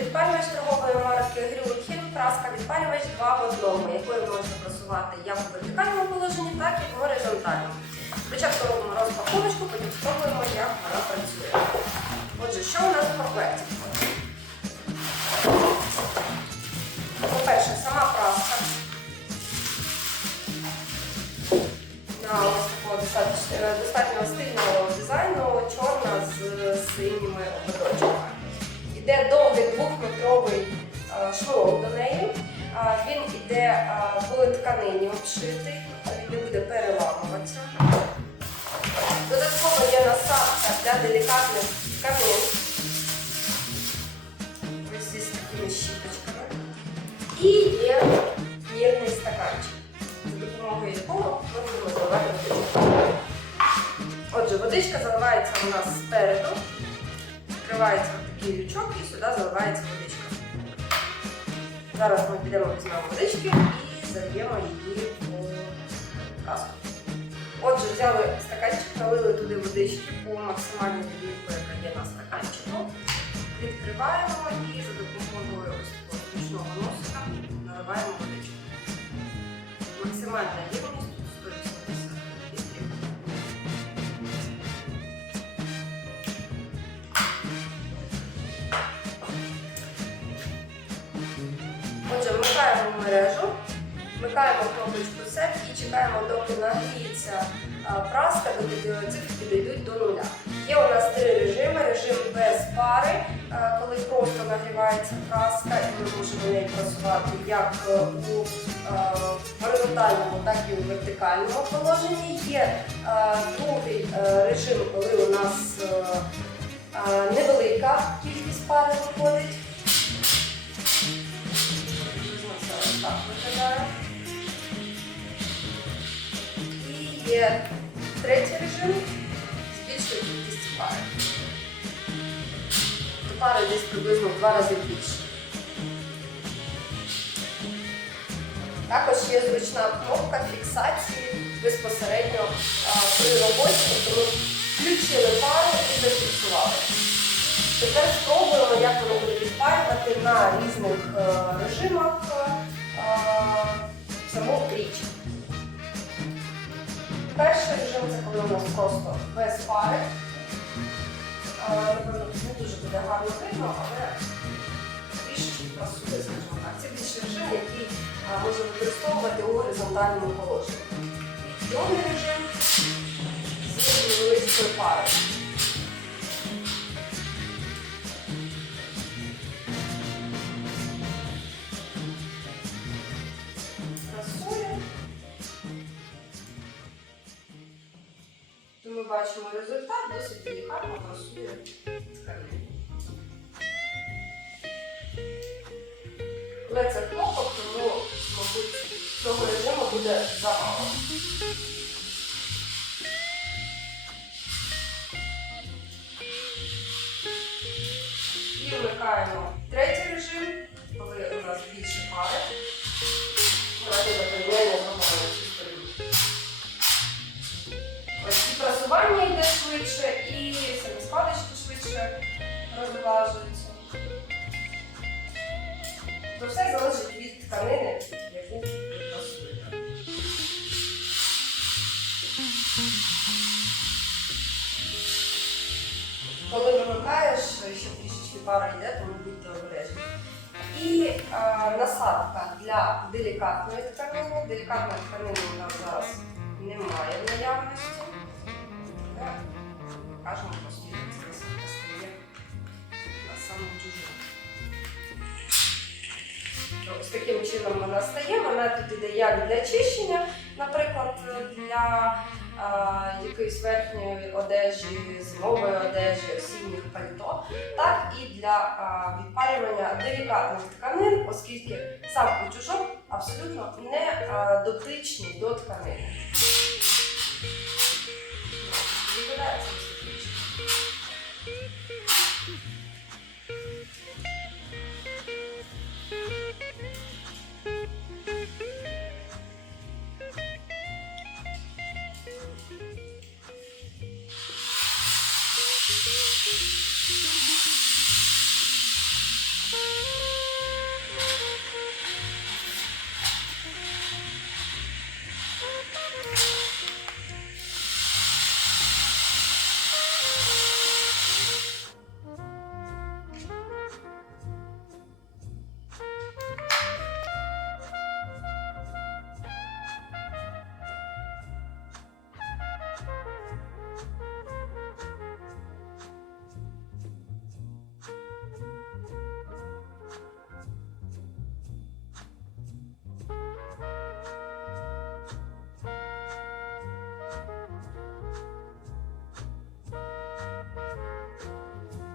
відпалювач торгової марки Грюлхін, праска відпалювач 2 в одному, якою можна просувати як у вертикальному положенні, так і в горизонтальному. Спочатку робимо розпаковочку, потім спробуємо, як вона працює. Отже, що у нас в комплекті? По-перше, сама праска. На ось такого достатньо, стильного дизайну, чорна з синіми ободочками. Іде довгий двохметровий е, шнурок до неї. Він іде е, в тканині обшитий, він не буде переламуватися. Додатково є насадка для делікатних тканин. Ось з такими щіточками. І є мірний стаканчик, за допомогою якого ми будемо заливати водичку. Отже, водичка заливається у нас спереду, відкривається такий і сюди заливається водичка. Зараз ми підемо візьмемо водички і зальємо її в каску. Отже, взяли стаканчик, налили туди водички по максимальній відмітку, яка є на стаканчику. Відкриваємо і за допомогою ось такого зручного носика наливаємо водичку. Максимальна ємність мережу, вмикаємо кнопочку SET і чекаємо, доки нагріється праска, доки цифри підійдуть до нуля. Є у нас три режими: режим без пари, коли просто нагрівається праска, і ми можемо нею працювати як е, у горизонтальному, так і у вертикальному положенні. Є другий е, режим, коли у нас е, невелика кількість пари виходить. Є третій режим з більшою кількістю пари. Тобто Пари десь приблизно в два рази більше. Також є зручна кнопка фіксації безпосередньо при роботі, тобто включили пару і зафіксували. Тепер спробуємо, як воно буде відпалювати на різних е, режимах Перший режим це коли у нас просто без пари. Напевно, не дуже буде гарно видно, але трішечки просуди, скажімо так. Це більший режим, який може використовувати у горизонтальному положенні. Другий режим з невеличкою парою. Бачимо результат, досить делікатно працює тканина. Але це кнопок, тому, мабуть, цього режиму буде замало. І вмикаємо третій режим, коли у нас більше розглажуються. То все залежить від тканини, яку ви. Коли вимикаєш, ще трішечки пара йде, тому будьте обережні. І е, насадка для делікатної тканини. Делікатної тканини у нас зараз немає в наявності. Кажемо просто, Ось таким чином вона стає. Вона тут іде як для чищення, наприклад, для е, якоїсь верхньої одежі, зимової одежі, осінніх пальто, так і для е, відпалювання делікатних тканин, оскільки сам утюжок абсолютно не е, дотичний до тканини.